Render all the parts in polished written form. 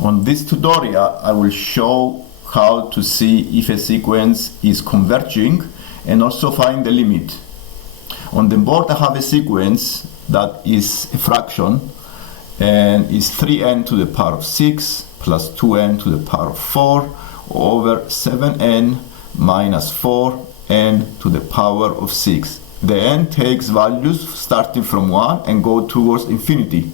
On this tutorial, I will show how to see if a sequence is converging and also find the limit. On the board I have a sequence that is a fraction and is 3n to the power of 6 plus 2n to the power of 4 over 7n minus 4n to the power of 6. The n takes values starting from 1 and go towards infinity.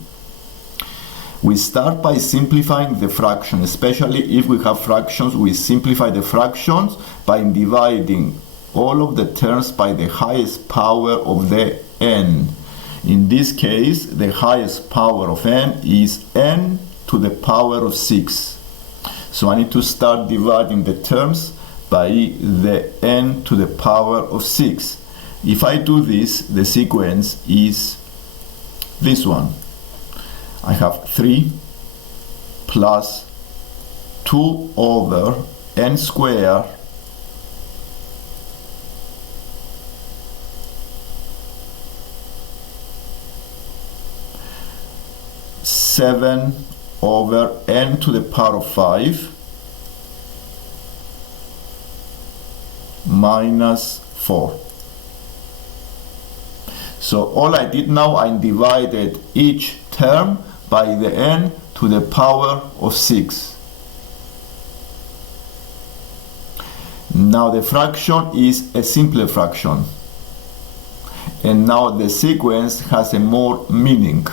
We start by simplifying the fraction, especially if we have fractions. We simplify the fractions by dividing all of the terms by the highest power of the n. In this case, the highest power of n is n to the power of 6. So I need to start dividing the terms by the n to the power of 6. If I do this, the sequence is this one. I have 3 plus 2 over n squared (7 over n to the power of 5 minus 4). So all I did now, I divided each term by the n to the power of 6. Now the fraction is a simpler fraction, and now the sequence has a more meaning.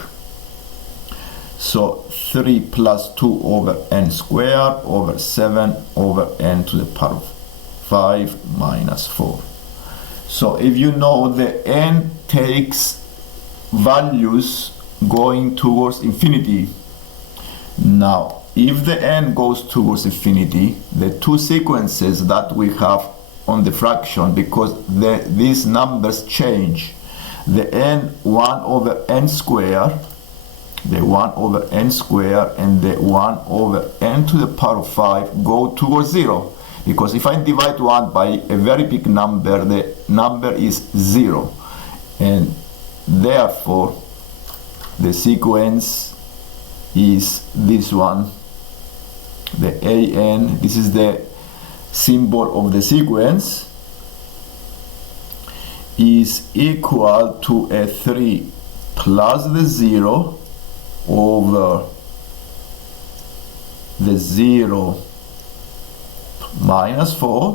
So 3 plus 2 over n squared over 7 over n to the power of 5 minus 4. So if you know, the n takes values going towards infinity. Now, if the n goes towards infinity, the two sequences that we have on the fraction, because these numbers change, the n 1 over n squared, the 1 over n squared, and the 1 over n to the power of 5 go towards 0. Because if I divide 1 by a very big number, the number is 0. And therefore, the sequence is this one, the an. This is the symbol of the sequence, is equal to a 3 plus the 0 over the 0 minus 4,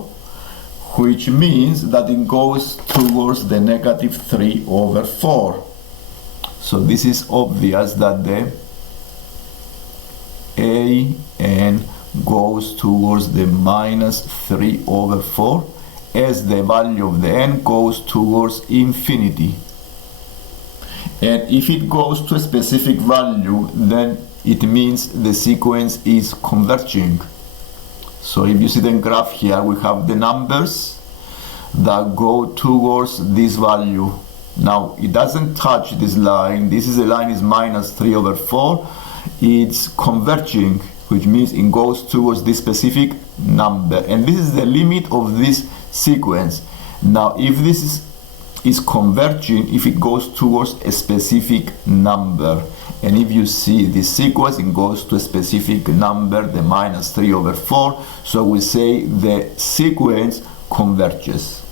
which means that it goes towards the negative 3 over 4. So this is obvious that the an goes towards the minus 3 over 4 as the value of the n goes towards infinity. And if it goes to a specific value, then it means the sequence is converging. So if you see the graph here, we have the numbers that go towards this value. Now it doesn't touch this line. This is the line is minus 3 over 4. It's converging, which means it goes towards this specific number. And this is the limit of this sequence. Now if this is converging, if it goes towards a specific number, and if you see this sequence, it goes to a specific number, the minus 3 over 4, so we say the sequence converges.